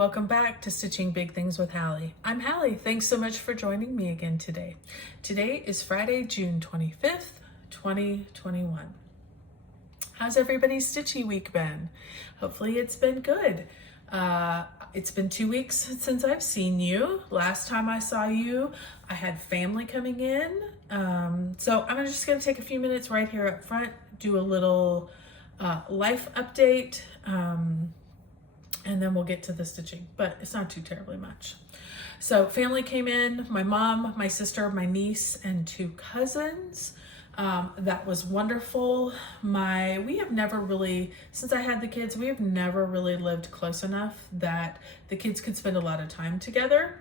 welcome back to Stitching Big Things with Hallie. I'm Hallie. Thanks so much for joining me again today. Today is Friday, June 25th, 2021. How's everybody's stitchy week been? Hopefully it's been good. It's been 2 weeks since I've seen you. Last time I saw you, I had family coming in. So I'm just gonna take a few minutes right here up front, do a little life update, and then we'll get to the stitching, but it's not too terribly much. So family came in, my mom, my sister, my niece, and 2 cousins. That was wonderful. We have never really, since I had the kids, we have never really lived close enough that the kids could spend a lot of time together.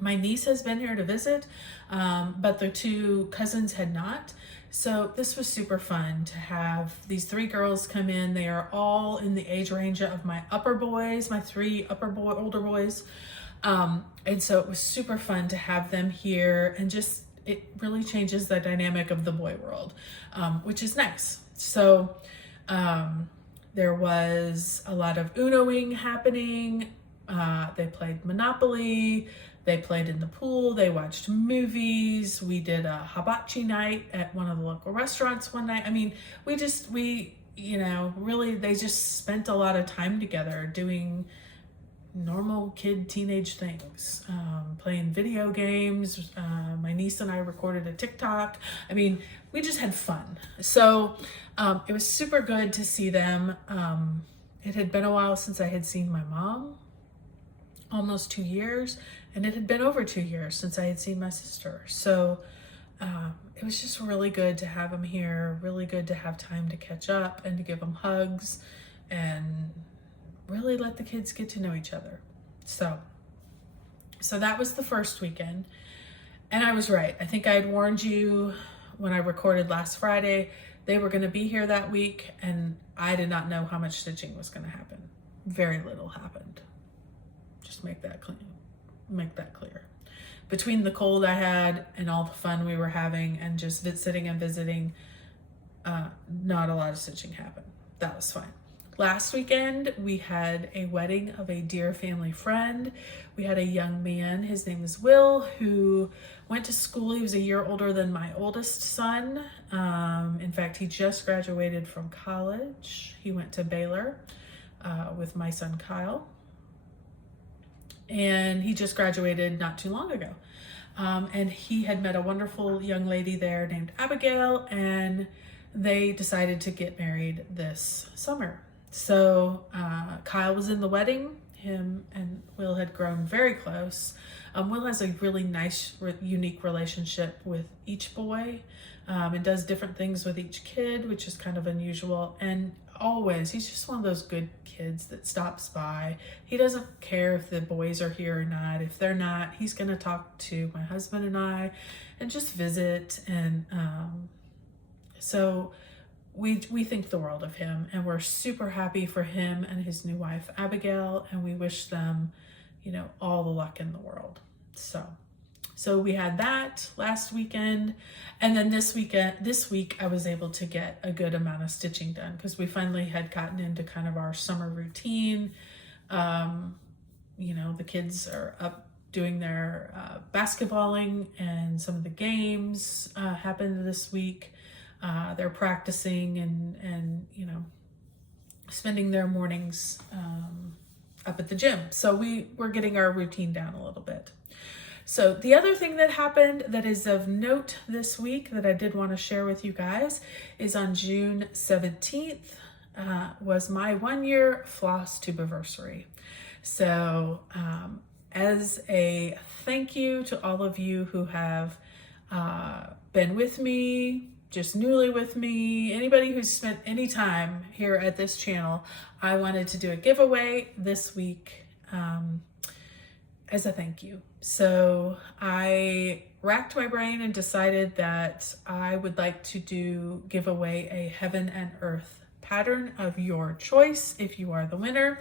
My niece has been here to visit, but the 2 cousins had not. So this was super fun to have these 3 girls come in. They are all in the age range of my upper boys, my 3 older boys. And so it was super fun to have them here, and just, it really changes the dynamic of the boy world, which is nice. So there was a lot of Unoing happening. They played Monopoly. They played in the pool. They watched movies. We did a hibachi night at one of the local restaurants one night. I mean, really, they just spent a lot of time together doing normal kid teenage things, playing video games. My niece and I recorded a TikTok. I mean, we just had fun. So it was super good to see them. It had been a while since I had seen my mom, almost 2 years, and it had been over 2 years since I had seen my sister. So it was just really good to have them here, really good to have time to catch up and to give them hugs and really let the kids get to know each other. So that was the first weekend. And I was right. I think I had warned you when I recorded last Friday, they were gonna be here that week, and I did not know how much stitching was gonna happen. Very little happened. Just make that clear. Between the cold I had and all the fun we were having and just sitting and visiting, not a lot of stitching happened. That was fine. Last weekend, we had a wedding of a dear family friend. We had a young man, his name is Will, who went to school. He was a year older than my oldest son. In fact, he just graduated from college. He went to Baylor with my son, Kyle. And he just graduated not too long ago. And he had met a wonderful young lady there named Abigail, and they decided to get married this summer. So Kyle was in the wedding. Him and Will had grown very close. Will has a really nice, unique relationship with each boy, and does different things with each kid, which is kind of unusual. And always, he's just one of those good kids that stops by. He doesn't care if the boys are here or not. If they're not, he's gonna talk to my husband and I and just visit. And so we think the world of him, and we're super happy for him and his new wife, Abigail, and we wish them, all the luck in the world. So we had that last weekend, and then this week I was able to get a good amount of stitching done because we finally had gotten into kind of our summer routine. The kids are up doing their basketballing, and some of the games happened this week. They're practicing and spending their mornings up at the gym. So we're getting our routine down a little bit. So the other thing that happened that is of note this week that I did want to share with you guys is on June 17th was my 1-year Flosstube anniversary. So as a thank you to all of you who have been with me, just newly with me, anybody who's spent any time here at this channel, I wanted to do a giveaway this week as a thank you. So I racked my brain and decided that I would like to give away a heaven and earth pattern of your choice if you are the winner.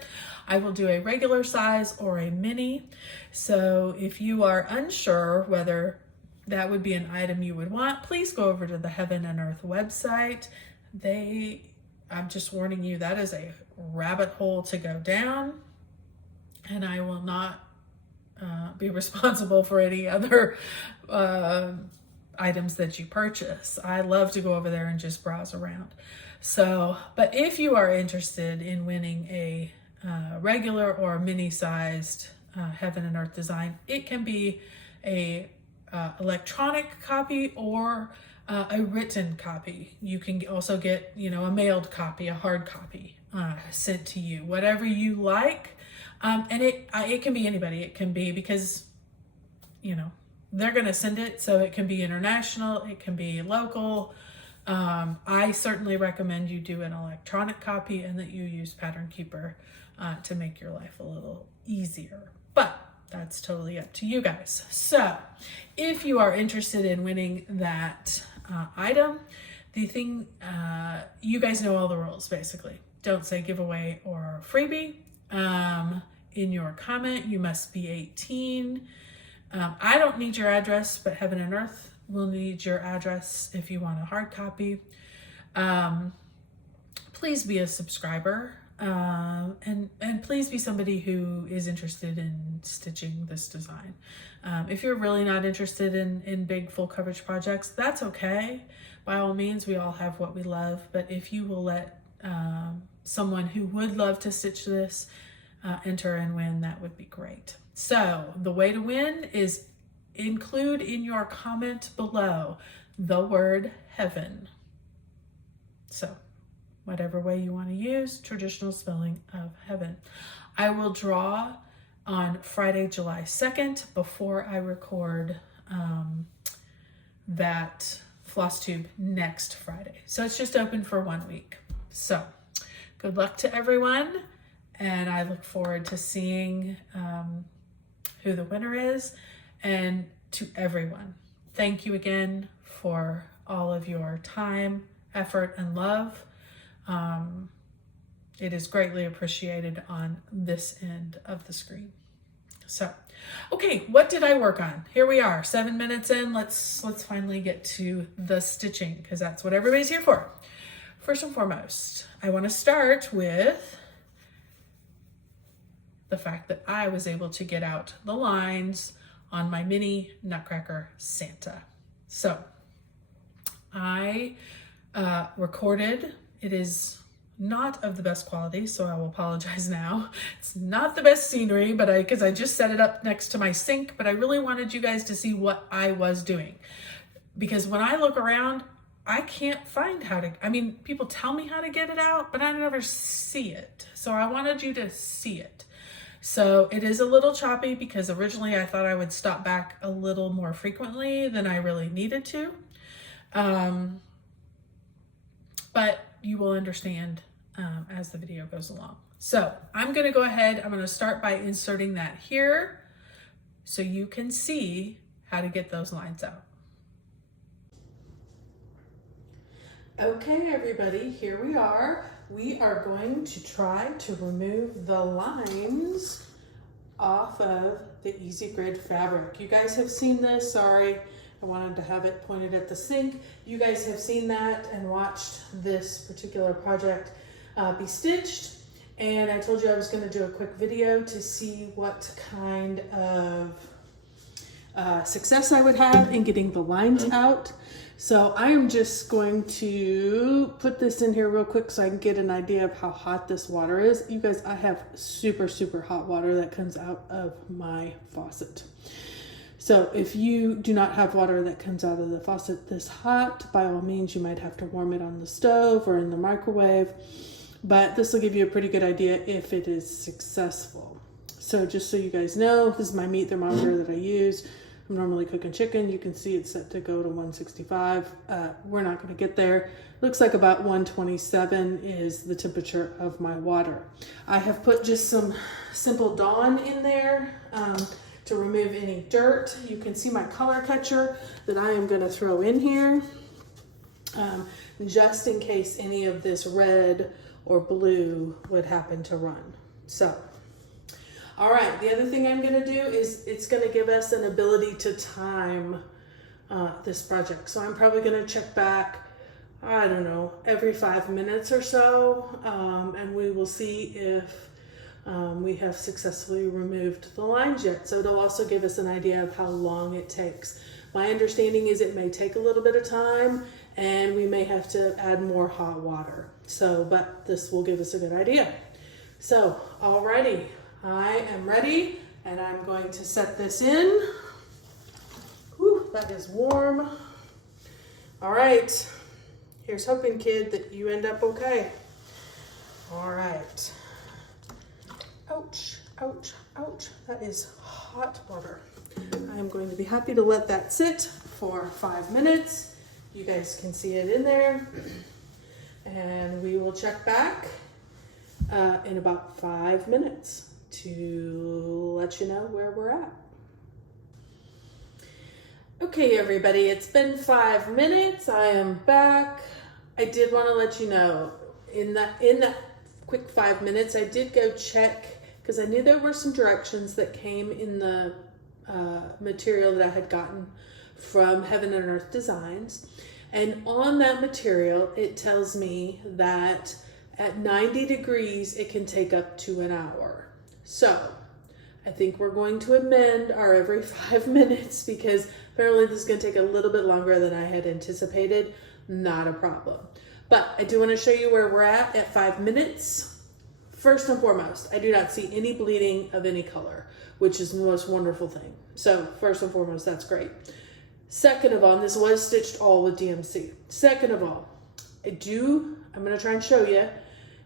I will do a regular size or a mini. So if you are unsure whether that would be an item you would want, please go over to the Heaven and Earth website. I'm just warning you, that is a rabbit hole to go down. and I will not be responsible for any other items that you purchase. I love to go over there and just browse around. So, but if you are interested in winning a regular or mini-sized Heaven and Earth design, it can be a electronic copy or a written copy. You can also get, you know, a mailed copy, a hard copy sent to you, whatever you like. And it can be anybody. It can be, because, you know, they're going to send it, so it can be international, it can be local. I certainly recommend you do an electronic copy and that you use Pattern Keeper to make your life a little easier. But that's totally up to you guys. So if you are interested in winning that item, the thing, you guys know all the rules basically. Don't say giveaway or freebie. In your comment, you must be 18. I don't need your address, but Heaven and Earth will need your address if you want a hard copy. Please be a subscriber, and please be somebody who is interested in stitching this design. If you're really not interested in big full coverage projects, that's okay. By all means, we all have what we love, but if you will let someone who would love to stitch this enter and win, that would be great. So the way to win is include in your comment below the word heaven. So whatever way you want to use, traditional spelling of heaven. I will draw on Friday, July 2nd before I record that Flosstube next Friday. So it's just open for 1 week. So good luck to everyone. And I look forward to seeing who the winner is. And to everyone, thank you again for all of your time, effort, and love. It is greatly appreciated on this end of the screen. So, okay, what did I work on? Here we are, 7 minutes in. Let's finally get to the stitching, because that's what everybody's here for. First and foremost, I want to start with the fact that I was able to get out the lines on my mini Nutcracker Santa. So I recorded. It is not of the best quality, so I will apologize now. It's not the best scenery, but because I just set it up next to my sink, but I really wanted you guys to see what I was doing. Because when I look around, I can't find how to, I mean, people tell me how to get it out, but I never see it. So I wanted you to see it. So it is a little choppy because originally I thought I would stop back a little more frequently than I really needed to. But you will understand as the video goes along. So I'm going to go ahead. I'm going to start by inserting that here so you can see how to get those lines out. Okay, everybody, here we are. We are going to try to remove the lines off of the Easy Grid fabric. You guys have seen this. Sorry, I wanted to have it pointed at the sink. You guys have seen that and watched this particular project be stitched. And I told you I was going to do a quick video to see what kind of success I would have in getting the lines out. So I am just going to put this in here real quick so I can get an idea of how hot this water is. You guys, I have super, super hot water that comes out of my faucet. So if you do not have water that comes out of the faucet this hot, by all means, you might have to warm it on the stove or in the microwave. But this will give you a pretty good idea if it is successful. So just so you guys know, this is my meat thermometer that I use. I'm normally cooking chicken. You can see it's set to go to 165. We're not going to get there. Looks like about 127 is the temperature of my water. I have put just some simple Dawn in there to remove any dirt. You can see my color catcher that I am going to throw in here just in case any of this red or blue would happen to run. So. All right, the other thing I'm gonna do is it's gonna give us an ability to time this project. So I'm probably gonna check back, I don't know, every 5 minutes or so, and we will see if we have successfully removed the lines yet. So it'll also give us an idea of how long it takes. My understanding is it may take a little bit of time and we may have to add more hot water. So, but this will give us a good idea. So, alrighty, I am ready and I'm going to set this in. Whew, that is warm. All right, here's hoping, kid, that you end up okay. All right. Ouch, ouch, ouch. That is hot water. I am going to be happy to let that sit for 5 minutes. You guys can see it in there. And we will check back in about 5 minutes to let you know where we're at. Okay, everybody, it's been 5 minutes. I am back. I did want to let you know in that quick 5 minutes, I did go check because I knew there were some directions that came in the material that I had gotten from Heaven and Earth Designs. And on that material, it tells me that at 90 degrees, it can take up to an hour. So I think we're going to amend our every 5 minutes because apparently this is going to take a little bit longer than I had anticipated. Not a problem. But I do want to show you where we're at 5 minutes. First and foremost, I do not see any bleeding of any color, which is the most wonderful thing. So first and foremost, that's great. Second of all, and this was stitched all with DMC. Second of all, I'm going to try and show you.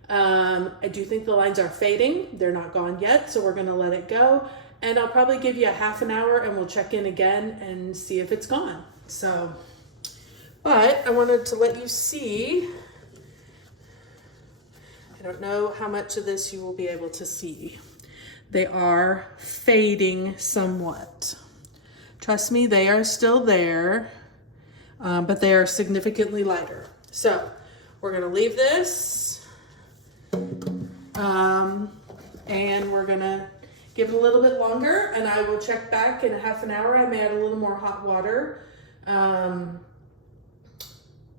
I do think the lines are fading. They're not gone yet, so we're going to let it go. And I'll probably give you a half an hour and we'll check in again and see if it's gone. So, but I wanted to let you see. I don't know how much of this you will be able to see. They are fading somewhat. Trust me, they are still there, but they are significantly lighter. So we're gonna leave this and we're gonna give it a little bit longer and I will check back in a half an hour. I may add a little more hot water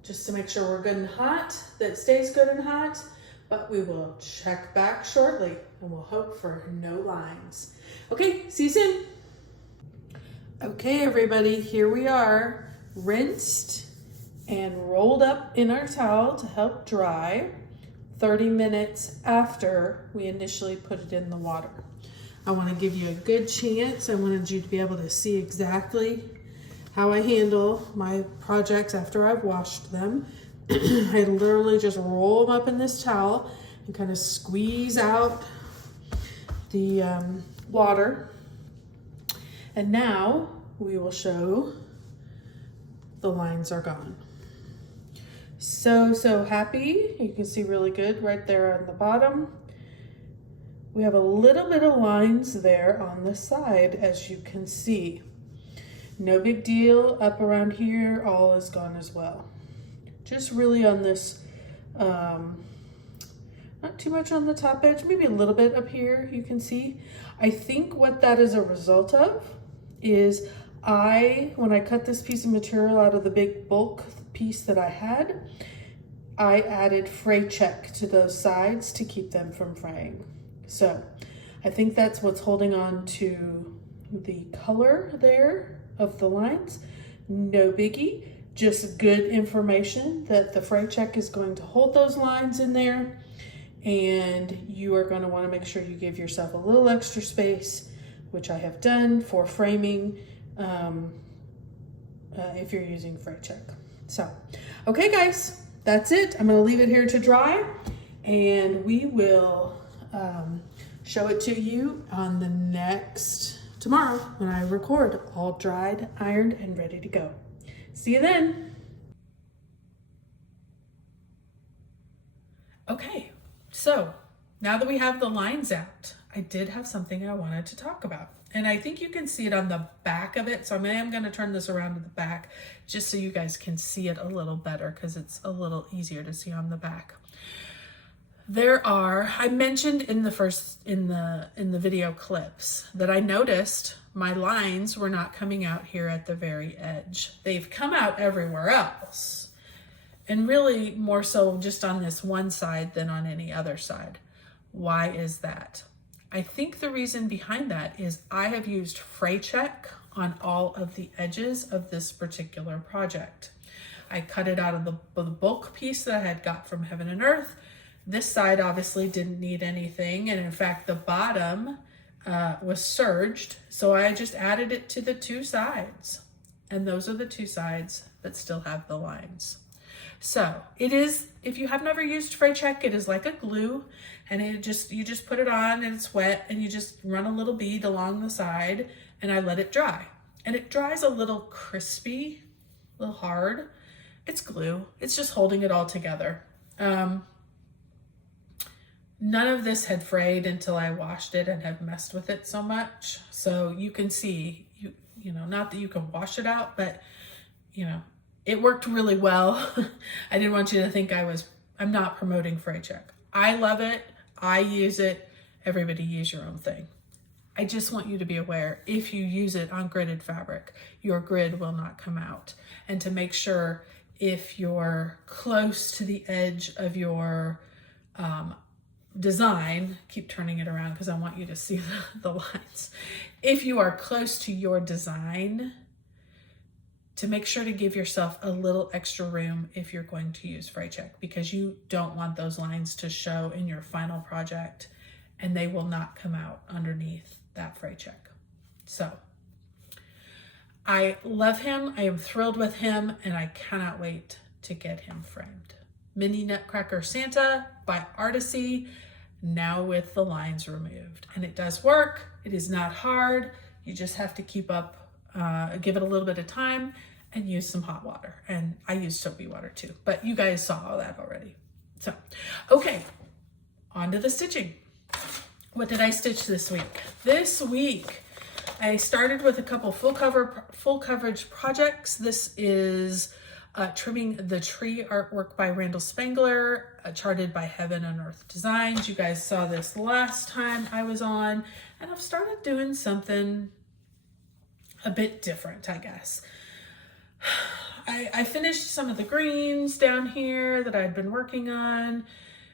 just to make sure we're good and hot, that it stays good and hot, but we will check back shortly and we'll hope for no lines. Okay, see you soon. Okay, everybody, here we are, rinsed and rolled up in our towel to help dry 30 minutes after we initially put it in the water. I want to give you a good chance. I wanted you to be able to see exactly how I handle my projects after I've washed them. I literally just roll them up in this towel and kind of squeeze out the water. And now we will show the lines are gone. So happy. You can see really good right there on the bottom. We have a little bit of lines there on the side, as you can see. No big deal. Up around here, all is gone as well. Just really on this, not too much on the top edge, maybe a little bit up here, you can see. I think what that is a result of is when I cut this piece of material out of the big bulk piece that I had, I added fray check to those sides to keep them from fraying. So I think that's what's holding on to the color there of the lines. No biggie, just good information that the fray check is going to hold those lines in there, and you are going to want to make sure you give yourself a little extra space, which I have done for framing if you're using fray check. So, okay guys, that's it. I'm going to leave it here to dry and we will show it to you on the tomorrow when I record, all dried, ironed, and ready to go. See you then. Okay, so now that we have the lines out, I did have something I wanted to talk about. And I think you can see it on the back of it. So I am going to turn this around to the back just so you guys can see it a little better because it's a little easier to see on the back. I mentioned in the video clips that I noticed my lines were not coming out here at the very edge. They've come out everywhere else. And really more so just on this one side than on any other side. Why is that? I think the reason behind that is I have used Fray check on all of the edges of this particular project. I cut it out of the bulk piece that I had got from Heaven and Earth. This side obviously didn't need anything, and in fact the bottom was serged, so I just added it to the two sides, and those are the two sides that still have the lines. So it is, if you have never used Fray check, it is like a glue, and you just put it on and it's wet, and you just run a little bead along the side, and I let it dry, and it dries a little crispy, a little hard. It's glue. It's just holding it all together. None of this had frayed until I washed it and had messed with it so much. So you can see, you know, not that you can wash it out, but you know, it worked really well. I didn't want you to think I'm not promoting Fray check. I love it. I use it. Everybody use your own thing. I just want you to be aware, if you use it on gridded fabric, your grid will not come out. And to make sure, if you're close to the edge of your design, keep turning it around because I want you to see the lines. If you are close to your design, to make sure to give yourself a little extra room if you're going to use Fray check, because you don't want those lines to show in your final project, and they will not come out underneath that Fray check. So I love him. I am thrilled with him, and I cannot wait to get him framed. Mini Nutcracker Santa by Artisy, now with the lines removed. And it does work. It is not hard. You just have to keep up, give it a little bit of time, and use some hot water. And I use soapy water too, but you guys saw all that already. So, okay, on to the stitching. What did I stitch this week? This week, I started with a couple full coverage projects. This is trimming the tree artwork by Randal Spangler, charted by Heaven and Earth Designs. You guys saw this last time I was on, and I've started doing something a bit different, I guess. I finished some of the greens down here that I'd been working on,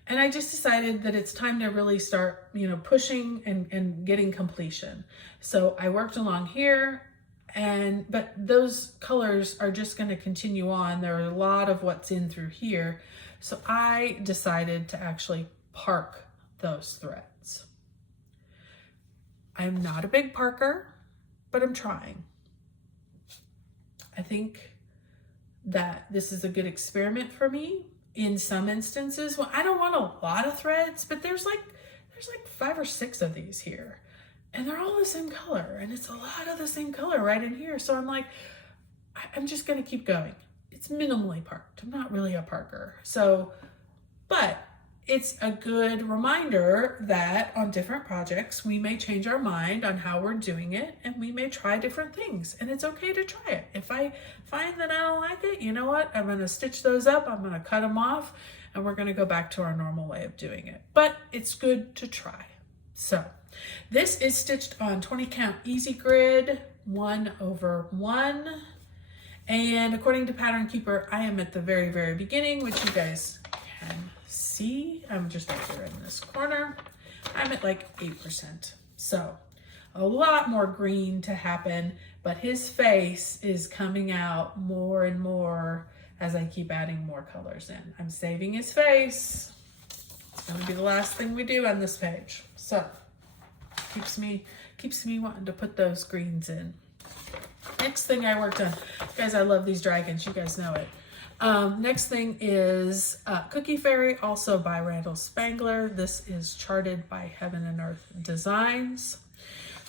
and I just decided that it's time to really start, you know, pushing and getting completion. So I worked along here, but those colors are just going to continue on. There are a lot of what's in through here. So I decided to actually park those threads. I'm not a big parker, but I'm trying. I think that this is a good experiment for me in some instances. Well, I don't want a lot of threads, but there's like 5 or 6 of these here, and they're all the same color, and it's a lot of the same color right in here. So I'm like, I'm just going to keep going. It's minimally parked. I'm not really a parker. So, but it's a good reminder that on different projects, we may change our mind on how we're doing it, and we may try different things, and it's okay to try it. If I find that I don't like it, you know what? I'm going to stitch those up. I'm going to cut them off, and we're going to go back to our normal way of doing it. But it's good to try. So this is stitched on 20 count easy grid, 1/1. And according to Pattern Keeper, I am at the very, very beginning, which you guys can see. I'm just up here in this corner. I'm at like 8%. So a lot more green to happen, but his face is coming out more and more as I keep adding more colors in. I'm saving his face. It's gonna be the last thing we do on this page. So keeps me wanting to put those greens in. Next thing I worked on, guys, I love these dragons, you guys know it. Next thing is Cookie Fairy, also by Randal Spangler. This is charted by Heaven and Earth Designs.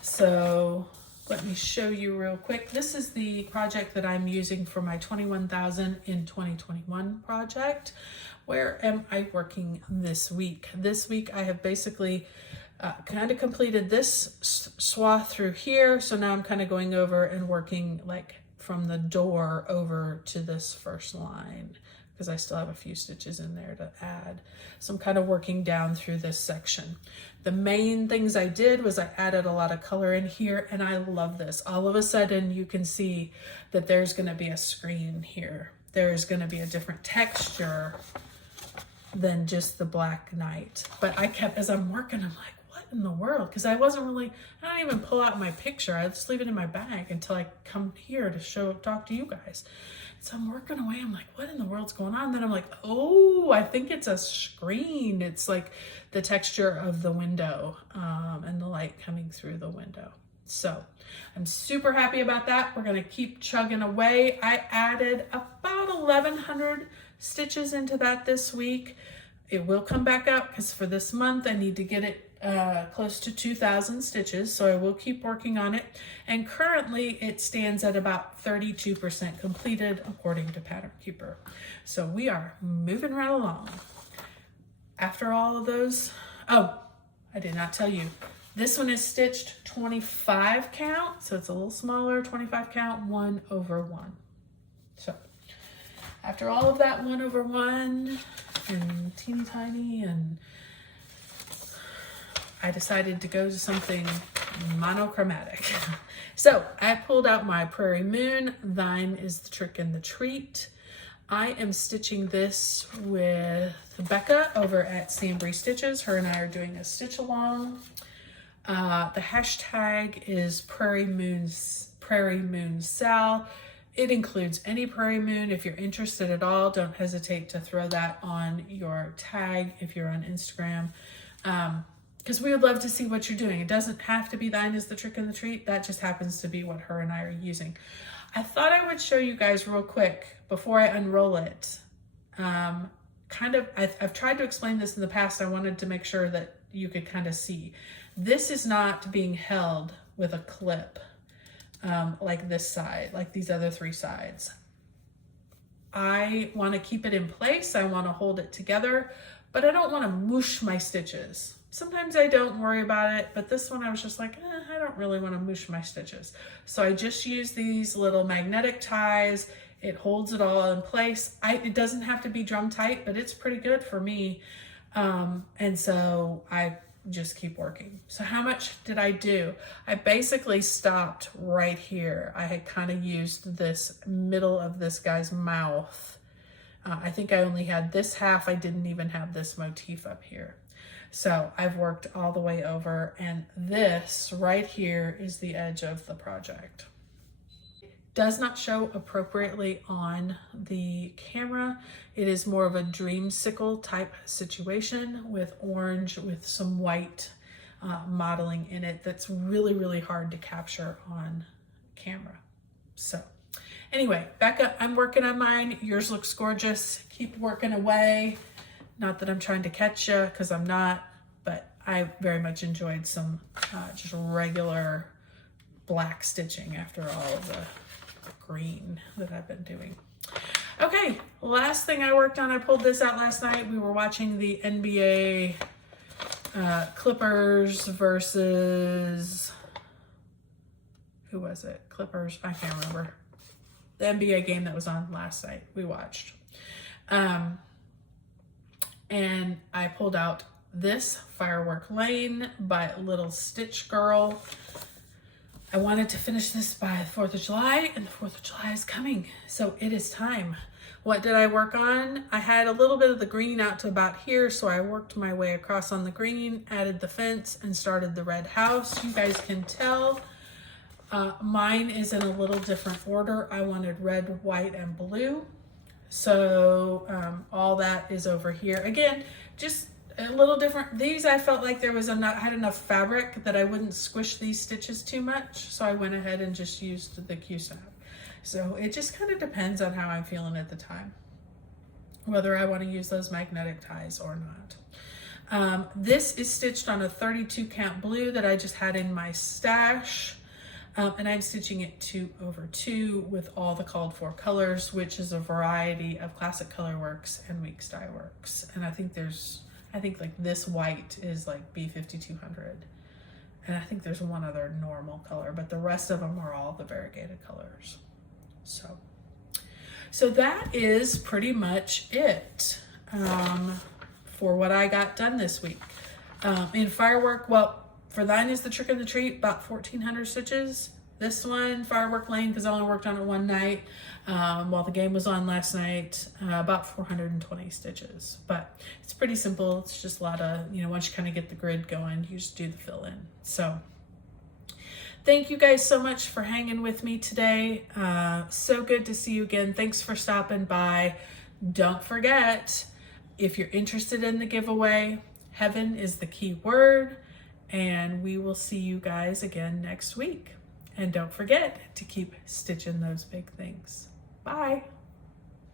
So let me show you real quick. This is the project that I'm using for my 21,000 in 2021 project. Where am I working this week? This week I have basically kind of completed this swath through here. So now I'm kind of going over and working like from the door over to this first line, because I still have a few stitches in there to add. So I'm kind of working down through this section. The main things I did was I added a lot of color in here, and I love this. All of a sudden you can see that there's going to be a screen here. There's going to be a different texture than just the black night. But I kept, as I'm working, I'm like, what in the world? Because I don't even pull out my picture. I just leave it in my bag until I come here to talk to you guys. So I'm working away. I'm like, what in the world's going on? Then I'm like, oh, I think it's a screen. It's like the texture of the window and the light coming through the window. So I'm super happy about that. We're going to keep chugging away. I added about 1,100 stitches into that this week. It will come back up because for this month I need to get it close to 2,000 stitches, so I will keep working on it. And currently it stands at about 32% completed according to Pattern Keeper. So we are moving right along. After all of those, oh, I did not tell you, this one is stitched 25 count, so it's a little smaller, 25 count, 1/1. So after all of that 1/1 and teeny tiny, and I decided to go to something monochromatic. So I pulled out my Prairie Moon. Thine is the trick and the treat. I am stitching this with Becca over at Sambry Stitches. Her and I are doing a stitch along. The hashtag is Prairie Moon Sal. It includes any prairie moon. If you're interested at all, don't hesitate to throw that on your tag if you're on Instagram. Because we would love to see what you're doing. It doesn't have to be Thine is the Trick and the Treat. That just happens to be what her and I are using. I thought I would show you guys real quick before I unroll it. I've tried to explain this in the past. I wanted to make sure that you could kind of see. This is not being held with a clip like this side, like these other three sides. I want to keep it in place. I want to hold it together, but I don't want to moosh my stitches. Sometimes I don't worry about it, but this one I was just like, I don't really want to moosh my stitches. So I just use these little magnetic ties. It holds it all in place. It doesn't have to be drum tight, but it's pretty good for me. And so I just keep working. So how much did I do? I basically stopped right here. I had kind of used this middle of this guy's mouth. I think I only had this half. I didn't even have this motif up here. So I've worked all the way over, and this right here is the edge of the project. It does not show appropriately on the camera. It is more of a dreamsicle type situation with orange with some white modeling in it that's really, really hard to capture on camera. So anyway, Becca, I'm working on mine. Yours looks gorgeous. Keep working away. Not that I'm trying to catch you, because I'm not, but I very much enjoyed some just regular black stitching after all of the green that I've been doing. Okay, last thing I worked on, I pulled this out last night. We were watching the NBA Clippers versus, who was it? Clippers, I can't remember. The NBA game that was on last night, we watched. And I pulled out this Firework Lane by Little Stitch Girl. I wanted to finish this by the 4th of July, and the 4th of July is coming, so it is time. What did I work on? I had a little bit of the green out to about here, so I worked my way across on the green, added the fence, and started the red house. You guys can tell mine is in a little different order. I wanted red, white, and blue. So all that is over here. Again, just a little different. These, I felt like there was had enough fabric that I wouldn't squish these stitches too much. So I went ahead and just used the Q-snap. So it just kind of depends on how I'm feeling at the time, whether I want to use those magnetic ties or not. This is stitched on a 32 count blue that I just had in my stash. And I'm stitching it 2/2 with all the called for colors, which is a variety of Classic Colorworks and Weeks Dye Works. And I think like this white is like B5200. And I think there's one other normal color, but the rest of them are all the variegated colors. So that is pretty much it for what I got done this week. In Firework, well, for Thine is the Trick and the Treat, about 1,400 stitches. This one, Firework Lane, because I only worked on it one night while the game was on last night, about 420 stitches. But it's pretty simple. It's just a lot of, once you kind of get the grid going, you just do the fill in. So thank you guys so much for hanging with me today. So good to see you again. Thanks for stopping by. Don't forget, if you're interested in the giveaway, heaven is the key word, and we will see you guys again next week. And don't forget to keep stitching those big things. Bye.